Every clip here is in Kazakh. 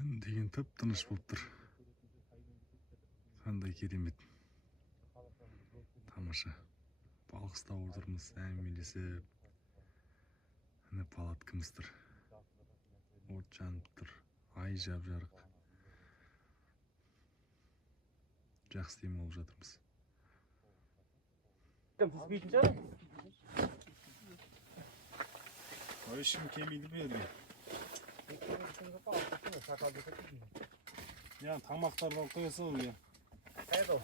Түн деген тып-тыныш болып тұр. Қандай керемет. Тамаша. Балық ұстап отырмыз, әңгімелесіп. Міне палаткамыз тұр. От жанып тұр. Ай жап-жарық. Жақсы демалып жатырмыз. Түспейтін шығар? Ешкім келмейді берді. Я тамақтарды алып қоясың ғой. Қайда ол?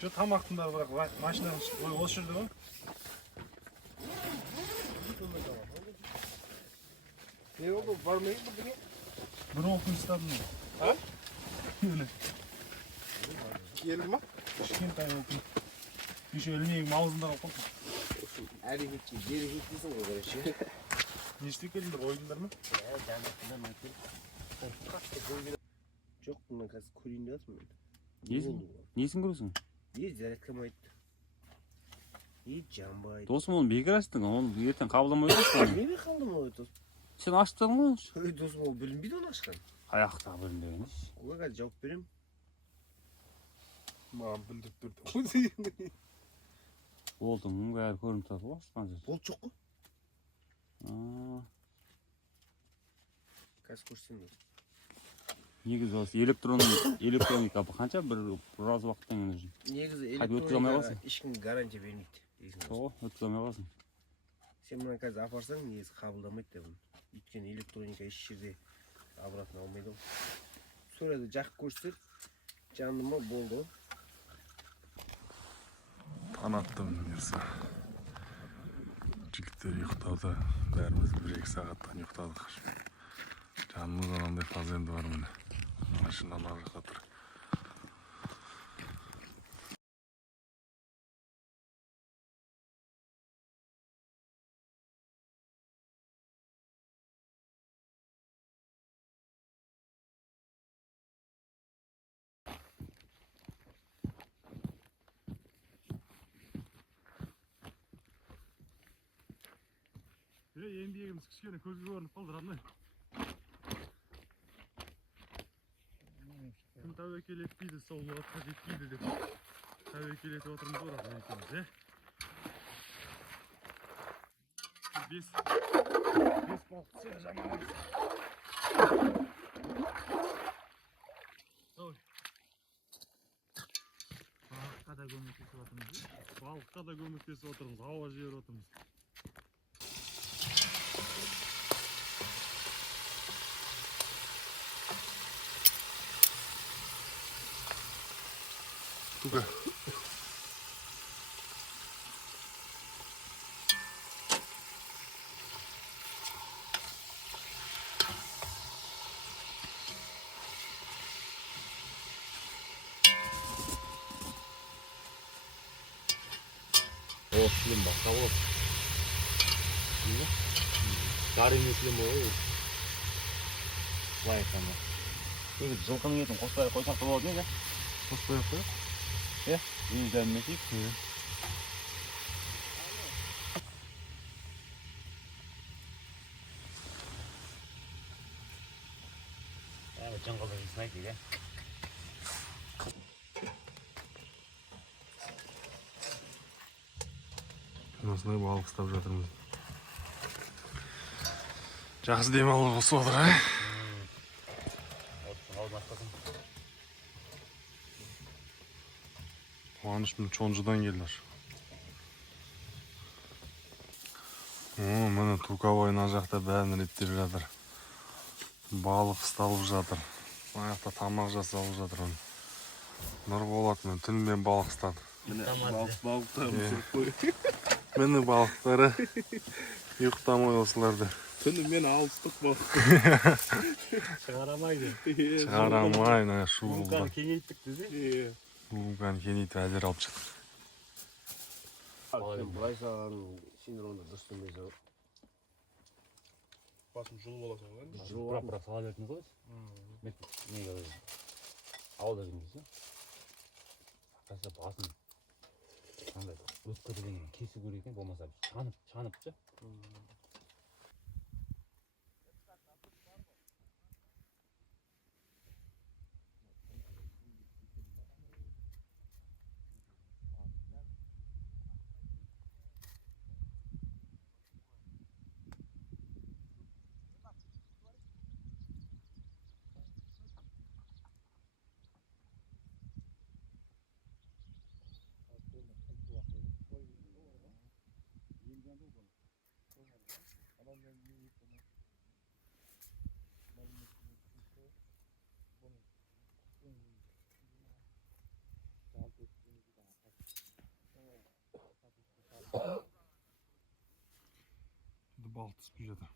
Жоқ, тамақтың бәрі бірақ машинаның осы жерде ғой. Не oldu? Barmayı mı bunu? Бір оқын ұстадым. Ha? Міне. Yiyelim mi? Кішкентай оқын. Еще ілмейін аузында қалып қалды. Әрі хитчі, жері хитчісің ғой көреш. Не істеп келдіңдер, ойдыңдар ма? Жоқ, мына қазір көрейін деп жатырмын мен. Несін көресің? Зарядкамайды. Жамбайды. Досым оны бекер аштың, оны ертең қабылдамай отырсың. Неге қабылдамай отырсың? Сен ашып тастадың ғой. Ой, досым, ол білінбейді оны ашқан. Аяқта білінбеген. Оға қазір жауап берем. Маған білдіріп берді. Болдың бәрі көрініп тұрады ғой ашқан жер. Бол жоқ қой. Қазір көрсең де. Негізі осы электроника қанша біраз уақыттан кейін уже. Негізі өткізе алмай электроника қалсың. ешкім гарантия бермейді. Өткізе алмай қалсың. Сен мұны қазір апарсаң, негізі қабылдамайды деп. Өйткені электроника еш жерде обратно алмайды ғой. Сөйледі жақып көрсетіп, жанды ма болды ғой. Таң атты бұйырса. Жігіттер ұйықтады. Бәріміз 1-2 сағаттан ұйықтадық. Жанымызда мынандай фазенді бар міне. Машинаның ар жақта тұр. Еңбегіміз кішкене көзге көрініп қалды, родной. Кім тәуекел етпейді, сол мұратқа жетпейді деп тәуекел етіп отырмыз ғой, родной екеуміз, бес балық түседі жаман. Балыққа да көмектесіп отырмыз, балыққа да көмектесіп отырмыз, ауа жіберіп отырмыз. Тука. Шлем баққа болады. Жар емес шлем ғой. Былай айтқанда. Жылқының етін қоспай қойсақ та болады ма? Қоспай қояйық. Дәмесейік. Жыңғылдың исін айтайық, Осындай балық ұстап жатырмыз. Жақсы демалып осы отыр, Қуанышым Чонжыдан келдір. Міне Туковой мына жақта бәрін реттеп жатыр. Балық ұсталып жатыр. Мына жақта тамақ жасалып жатыр. Нұрболат мен түнімен балық ұстады. Міне балықтары ұйықтамай осыларды. Түнімен алыстық балық. Шығарамайды. Шығарамай, шуылды. Лумканы кеңейттік десе? Лумканы кеңейтіп әзер алып шықтық. Былай саған синдромда дұрыс демейсің ғой. Басым жылы боласың ғой? Бірақ сала беретін ғой. Неге ауылда жүрмейсің? Қаса басын өткірден кесі көрейкен, болмаса шанып. балық түспей жатыр.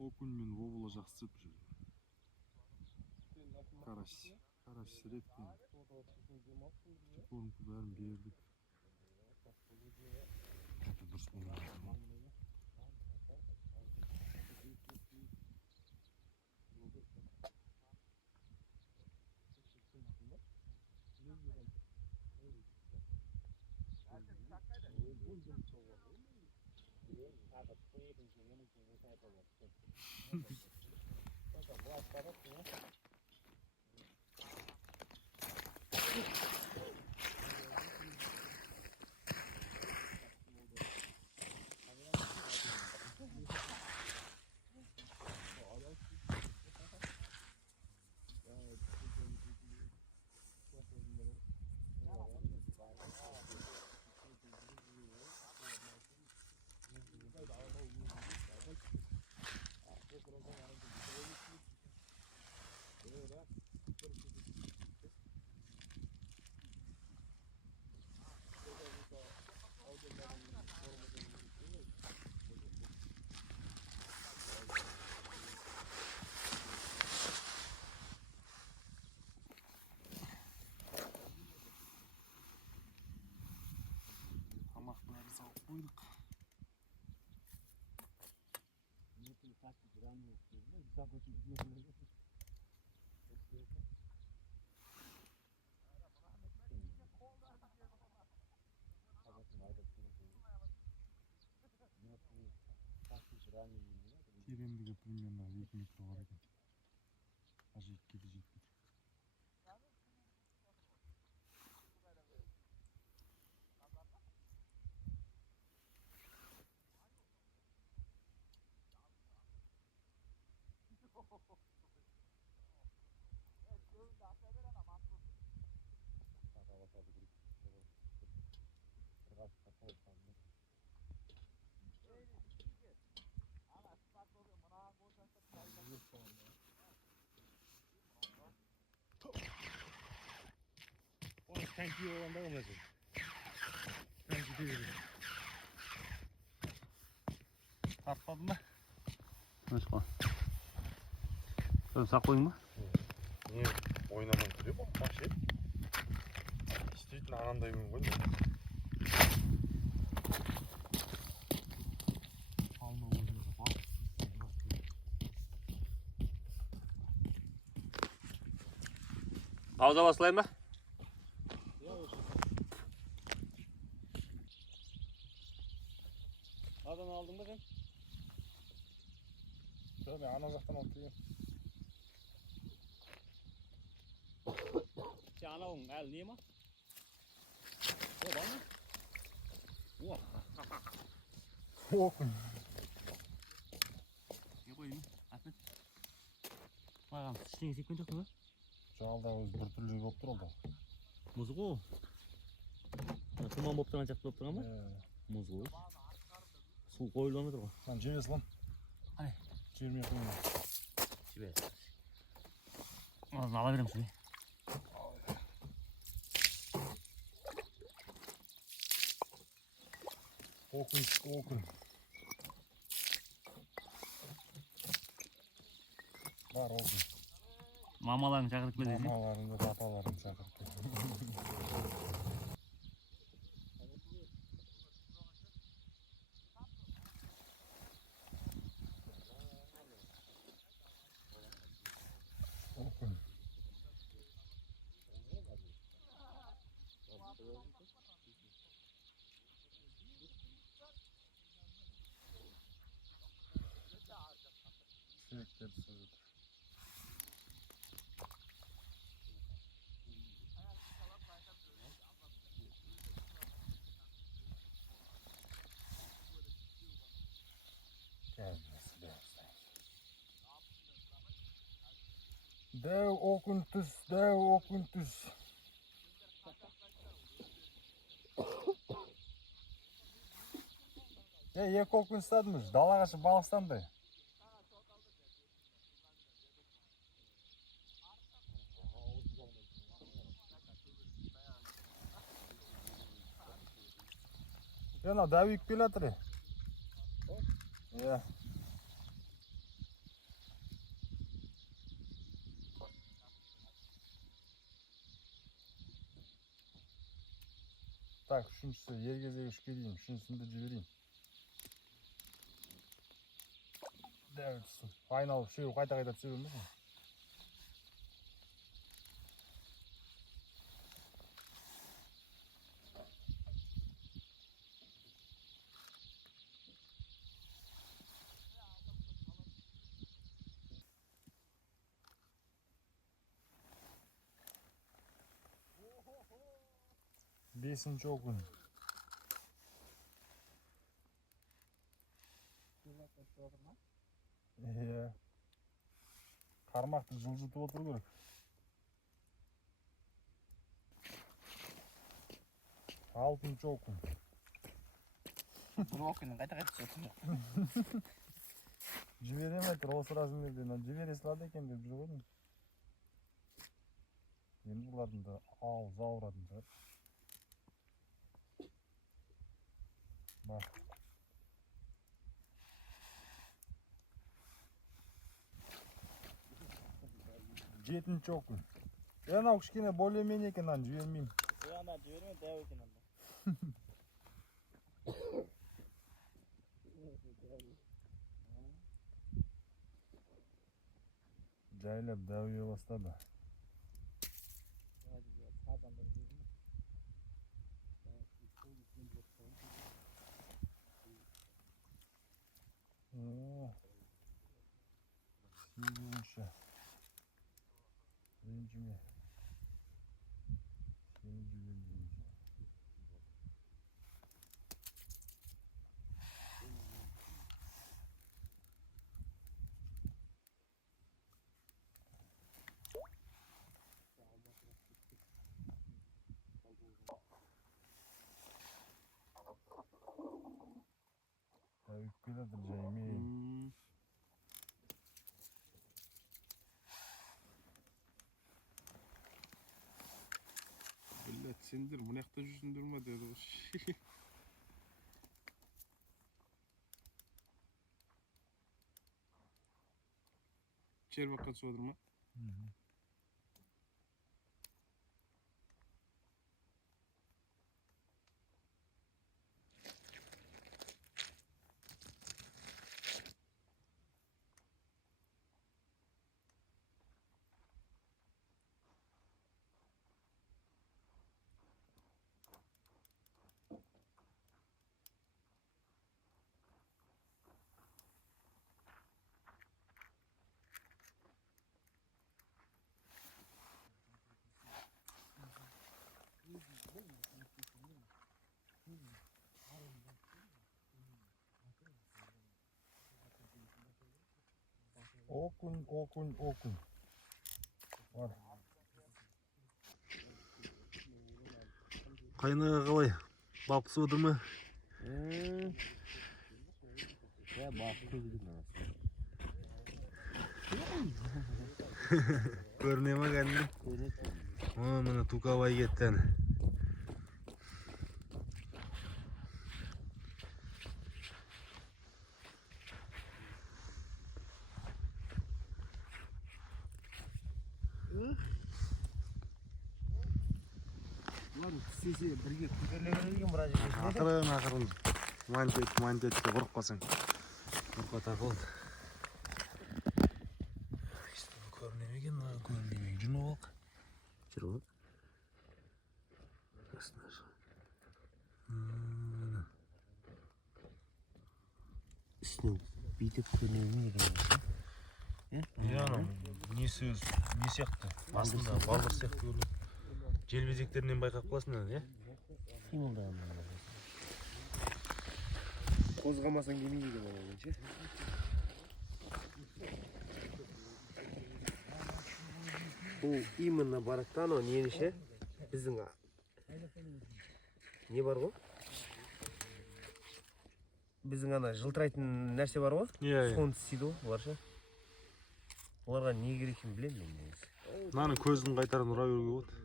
Окунь мен вобла жақсы түсіп жүр. Карась редко. Чекорынку бәрін бердік. Дұрыс болмайды. Тамақтарды салып қойдық. Тереңдігі примерно 2 метр бар екен. Жеткеді жетпейді. Tanki olanda olacak. Tanki değil. Tartmadın mı? Başka. Sen saklayın mı? Не, ойнамай тұр ма? Вообще. Істейтін анандаймын ғой. Pauza baslayayım mı? Adam aldın mı sen? Tabii ana zaten oturuyor. Sen alın, el niye mi? O bana. Окунь. Ne koyayım? Atın. Bakalım, işin sekmen çok mu? Жалда өзі бір түрлі болып тұр ол да. Мұз ғой. Тұман болып тұрған жақты болып тұрған ба? Мұз ғой. Су қойылып отыр ғой. Lan жібересіз lan. Қане? Жібермей қойма. Жібересіз. Азын ала беремін сізге. Okun. Var okun. Mamalarını çakırıp geldi. Mamalarını da papalarını çakırıp geldi. Okun. Sürekli bir sözüdür. Gelmesi lazım. Dev okuntus. Екі okun istadımız. Dalağaşı Bağıstan'da. Yana dev yük biletri. Ya. Так, üçüncüsü yer gezeyi üçke diyeyim. Üçüncüsünü de cüvereyim. Devletsin. Final şey kayta çevirmiş mi? Beşinci okun. Karmaқты жылжытып отыру керек. Алтыншы окун. Бір окунның қайта түсіп Жіберем айтыр, осы размерден жібере салады екен деп жүр ғой. Енді бұлардың да ауыз ауыратын шығар. Бар. Жетінші окун. Анау кішкене более-менее екен, аны жібермеймін. Ана жіберме, дәу екен анда. Жайлап дәуе бастады. Сегізінші. Ренжіме. Сені жібермеймін. Тәуіп келеді жаймен. Білет, сендер мұны яқта жүрсіңдер ма деді ғой. Жер баққан суадыр ма? Okun. Var. Қайнаға қалай? Бапсы өді ме? Бап көзілді. Көріне ма кәнді? Мұны туқабай кеттен. Ulan sesi birge көтеріле берген бір жерде. Ақырын мантет деп ұрып қалсаң. Ұрқа тақылды. Көрінемеген, көрінемеген. Жүні олқ. Жүр ғой. Үстінен бүйтіп көрінемеген екен. Анау несі не сияқты? Астында балдыр сияқты көрінеді. Желбезектерінен байқап қаласың да, Қимылдаған. Қозғамасаң келмейді екен оған ше. Бұл именно баракта анау нені ше? Біздің не бар ғой? Біздің ана жылтырайтын нәрсе бар ғой? Фонд дейді ғой, бар ше. Оларға не керек екенін білемін мен негізі. Мынаның көздің қайтарын ұра беруге болады.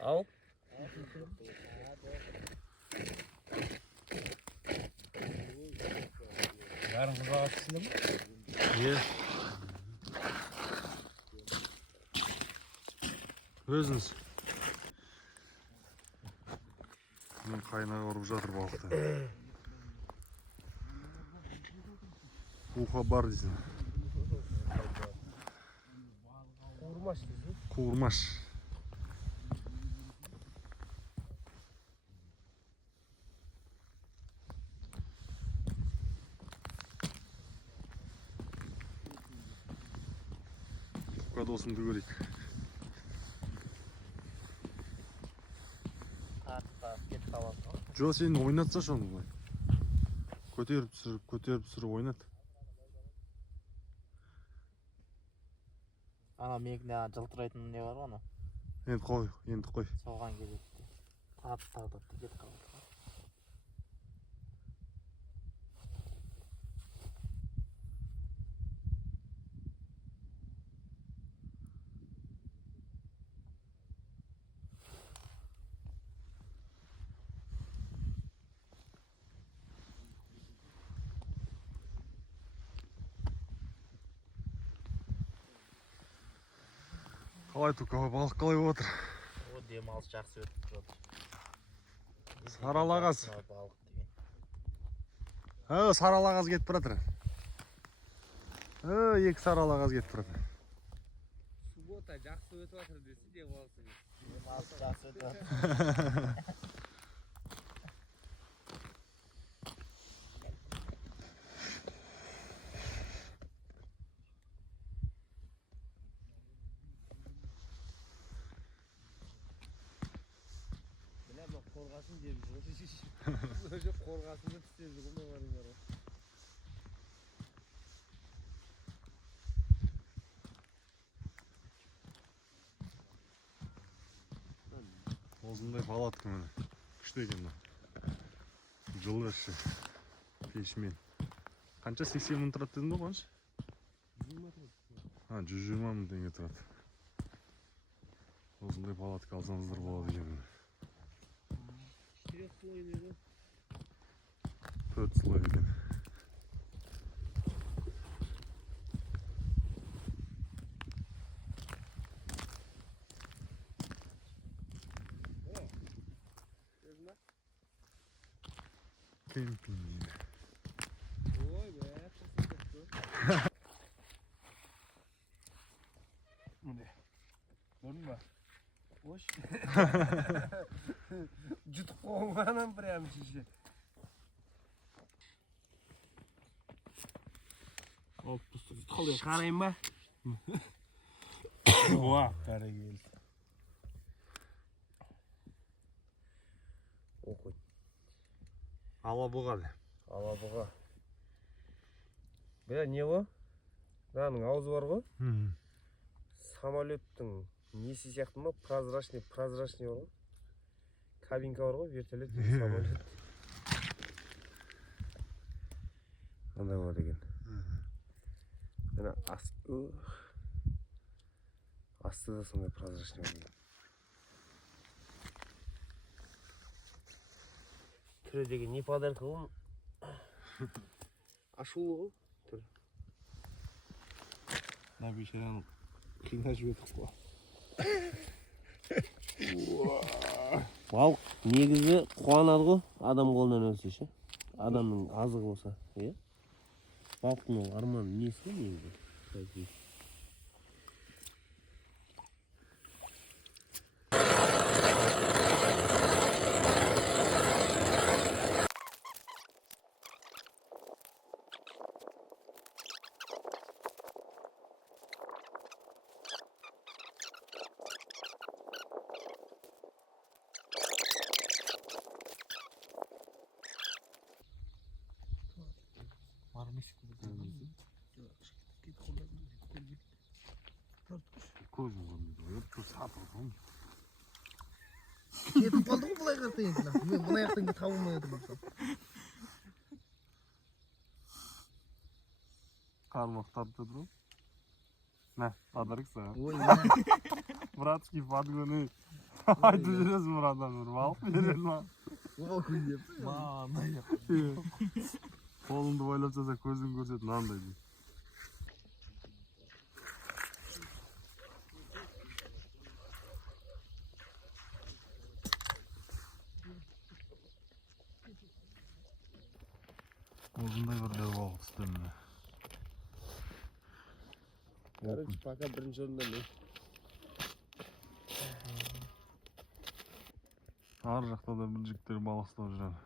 Ал? Бәрін қызға қатысыңдар ма? Өзіңіз. Мен қайнаға ұрып жатыр балықты. Уха бар дейсің. Қуырмаш дейсің? Қуырмаш. Құқа досымды көрейік. Кетіп қалады. Жо, сен ойнатса шоны бұлай. Көтеріп түсіріп ойнат. Ана мекіне жылтырайтын не бар ғой ана. Енді қой. Соған келеді. Тартып кетіп қалады. Қалай Тука, балық қалай отыр? О, демалыс жақсы өтіп жатыр. Саралағаз. Балық деген. Саралағаз кетіп баратыр. Екі саралағаз кетіп баратыр. Суббота жақсы өтіп жатыр десе де болсын. Демалыс жақсы өтіп жатыр. Қорғасын деп жүр. Өзі қорғасында тістеп жүр ғой барыңдар. Осындай палатка міне. Күшті екен мына. Жылы іші. Пешмен. Қанша 80 мың тұрады дедің бе қанша? 120 мың теңге тұрады. Осындай палатка алсаңыздар болады екен міне. 4 слой еді. 4 слой екен. Кемпинг дейді. Ой, бәк. Міне. Көрдің ба? Ош. Жұтып қойғанын прям шеше. Қалай қарайын ба? Уа, қарай келді. Оқой. Алабұға де. Алабұға. Бля, не ғой? Мынаның аузы бар ғой? Самолеттің несі сияқты ма? Прозрачный бар ғой? Кабинка бар ғой? Вертолет, самолет. Андай бар деген. Мына асты да сондай прозрачный бар деген. Түрі деген не подарка ғой? Ашулы ғой? Түрі. Нәбишенің қинап жібердік қой. Балық негізі қуанады ғой, адам қолынан өлсе ше. Адамның азығы болса, иә. Балықтың ол арман несі ғой негізі. көзім көрмейді ғой сатылдым. Кетіп қалды ғой бұлай қарта енді. Мен мына жақтан таба алмай отырмын. Қармақ тартып тұр ғой. Мә, подарок саған. Ой, Братский подгоны. Айтып жүресің мұрадан бір балық береді ма? ой деп. Маңдай деп. Қолыңды бойлап жаса көзің көрсет мынандай дейді. Осындай бір дәу балық түсті міне. Короче, пока бірінші орында мен. Ар жақта да бір жігіттер балық ұстап жүреді.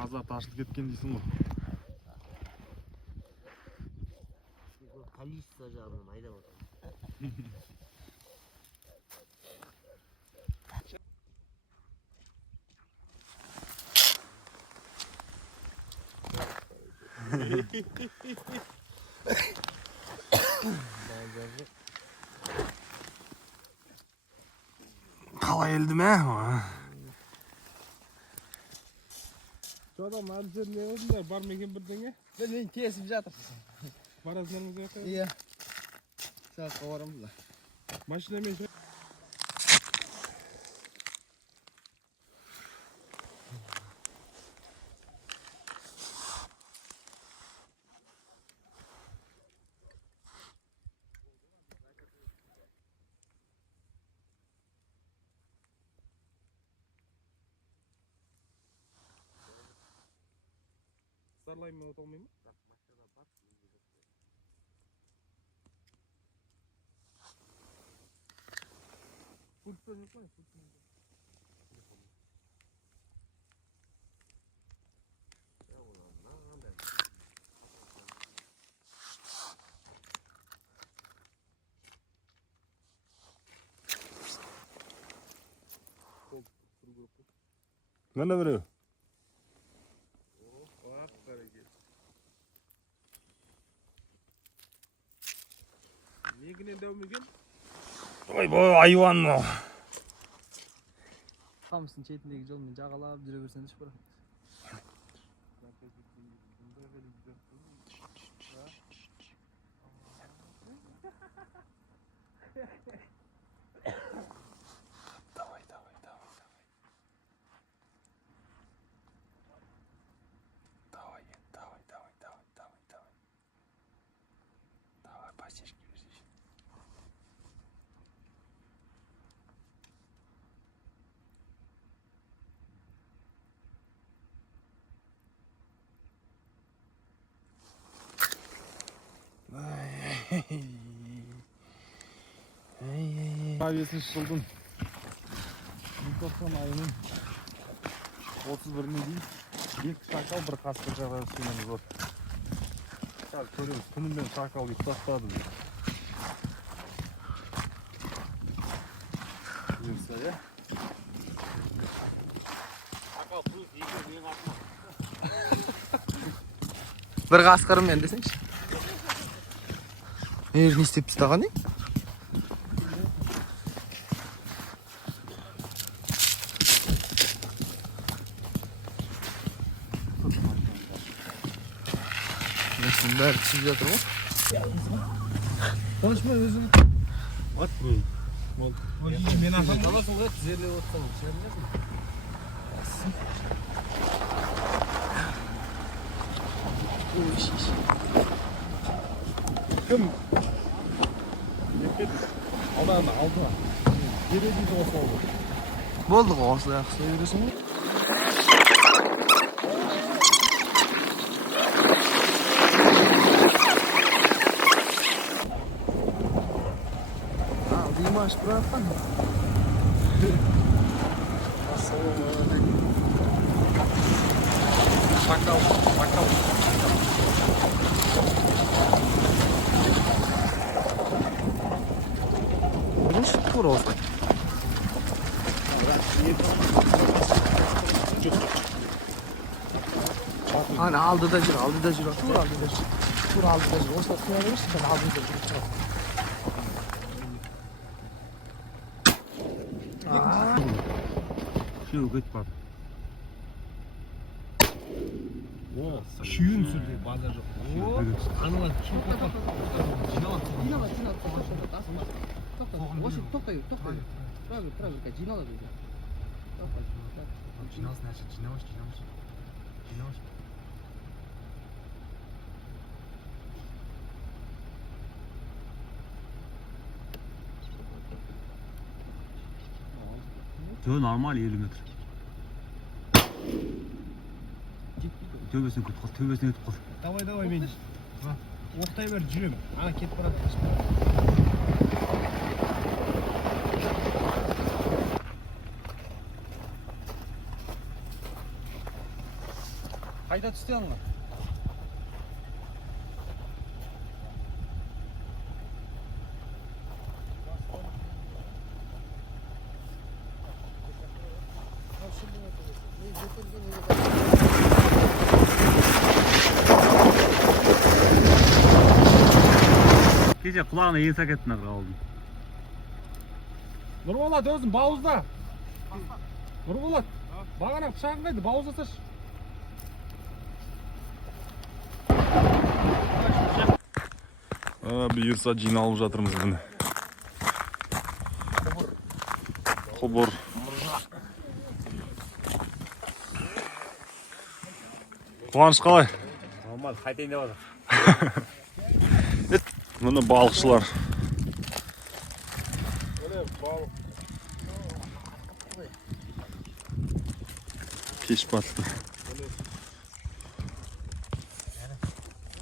Азат ашылып кеткен дейсің ғой. Количество жағынан айдап отырмын. Қалай елді ме? Çoğda mağazır ne oldu da var mı kim birden Мен тесіп жатыр. Barazlarınız yakın. Иә. Сағатқа барамыз да. Maşina mı? Sarlayayım mı otomayayım mı? Mana biri? Негіне дәумеген? Ой бой айуан мынау. Қамыстың шетіндегі жолмен жағалап жүре берсең де шыпыр. Давай, давай, давай, давай. Давай, давай, давай, давай, давай, давай. Давай, пасечки верзись. Бесінші жылдың желтоқсан айының 31-іне дейін екі шакал бір қасқыр жағдай сүймеміз бар. Қазір көреміз, күнімен шакал үй тастады. Бұйырса, иә? Шакал плюс екі мен артыма. Бір қасқырымен десеңші. Не істеп тастаған не? Bari pishib жатыр ғой. Konuşma özün. At burayı. Men afam. Қаласың ғой тізерлеп отырсаң шыға бересің. Кім? Алды. Береді осы алды. Болды ғой осылай ақсы бересің ғой. Димаш братан. Шакал. Бірінші тура осылай. Hani aldıda jür. Tuр алдыда жүр. Осылай қоя бересің, сен алдыда жүріп тұр. Şu git bak. Шүйін сүрде база жоқ. Аналар чүп қап. Жиналат. Тоқтай. Правильно, жинала dedi. Жиналыс нәрсе, жиналыс. Tövbe normal 50 metre. Tövbesini ötüp kal. Давай мен. Оқтай бер жүрем. Ана кетіп барады. Қайда түсте алыңа? Gece kulağına yiyinsak ettiler kaldım. Нұрболат өзің бауызда. Нұрболат. Бағана пышағың қайда? Бауызда саш. Бұйырса жиналып жатырмыз бұны. Құбыр. Қуаныш қалай? Normal қайтайын деп жатыр. Мұны балықшылар. Кеш батты.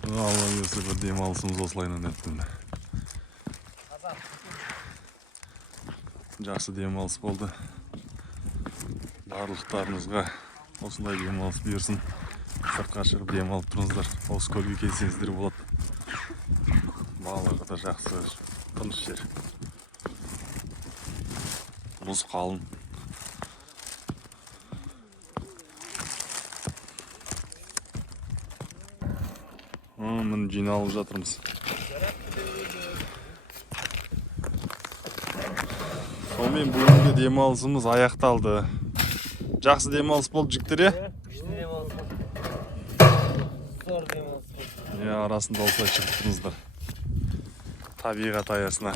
Алла өзі бір демалысымыз осылайынан өтті. Жақсы демалыс болды. Барлықтарыңызға осындай демалыс бұйырсын. Сыртқа шығып демалып тұрыңыздар. Осы көлге келсеңіздер болады. Балығы да жақсы, тыныш жер. Мұз қалың. Міне жиналып жатырмыз. Сонымен бүгінгі демалысымыз аяқталды. Жақсы демалыс болды жігіттер, арасында осылай шығып тұрыңыздар. Табиғат аясына.